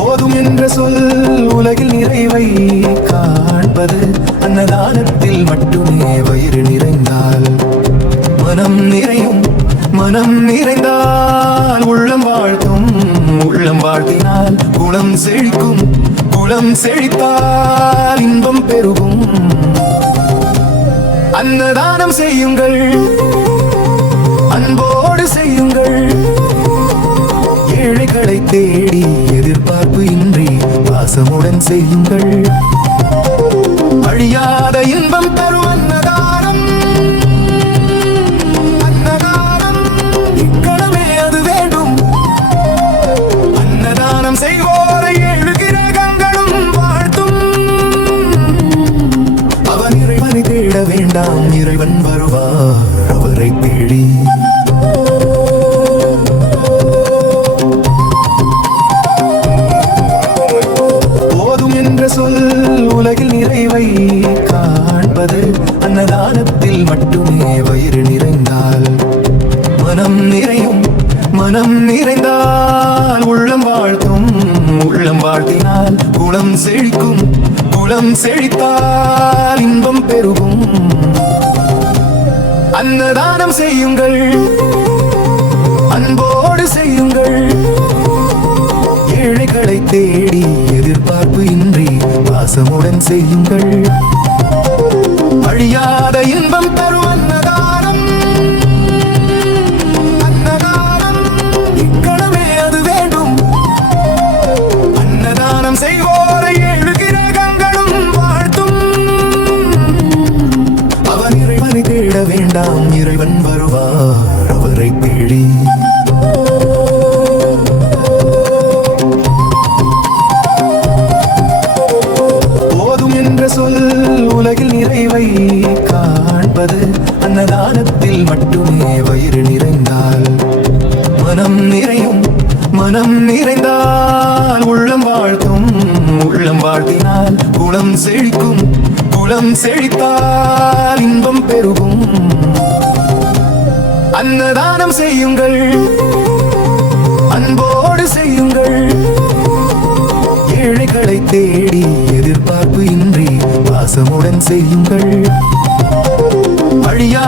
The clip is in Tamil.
போதும் என்ற சொல் உலகில் நிறைவை காண்பது அன்னதானத்தில் மட்டுமே. வயிறு நிறைந்தால் மனம் நிறையும், மனம் நிறைந்தால் உள்ளம் வாழ்த்தும், உள்ளம் வாழ்த்தினால் குலம் செழிக்கும், குலம் செழித்தால் இன்பம் பெருகும். அன்னதானம் செய்யுங்கள், அன்போடு செய்யுங்கள். ஏழைகளை தேடி எதிர்பார்ப்பு இன்றி பாசமுடன் செய்யுங்கள். அழியாத இன்பம் தரும் அன்னதானம், அன்னதானம் இக்கணமே அது வேண்டும். அன்னதானம் செய்வோரை ஏழு கிரகங்களும் வாழ்த்தும். அவன் இறைவனை தேட வேண்டாம், இறைவன் வருவார் அவரை தேடி. சொல் உலகில் நிறைவை காண்பது அன்னதானத்தில் மட்டுமே. வயிறு நிறைந்தால் மனம் நிறையும், மனம் நிறைந்தால் உள்ளம் வாழ்த்தும், உள்ளம் வாழ்த்தினால் குலம் செழிக்கும், குலம் செழித்தால் இன்பம் பெருகும். அன்னதானம் செய்யுங்கள், அன்போடு செய்யுங்கள். ஏழைகளை தேடி எதிர்பார்ப்பு இன்றி பாசமுடன் செய்யுங்கள். அழியாத இன்பம் தரும் அன்னதானம், அன்னதானம் இக்கணமே அது வேண்டும். அன்னதானம் செய்வோரை ஏழு கிரகங்களும் வாழ்த்தும். அவன் இறைவனை தேட வேண்டாம், இறைவன் வருவார் அவரை தேடி. சொல் உலகில் நிறைவை காண்பது அன்னதானத்தில் மட்டுமே. வயிறு நிறைந்தால் மனம் நிறையும், மனம் நிறைந்தால் உள்ளம் வாழ்த்தும், உள்ளம் வாழ்த்தினால் குலம் செழிக்கும், குலம் செழித்தால் இன்பம் பெருகும். அன்னதானம் செய்யுங்கள், அன்போடு செய்யுங்கள். ஏழைகளை தேடி எதிர்பார்ப்பு இன்றி பாசமுடன் செய்யுங்கள். அழியா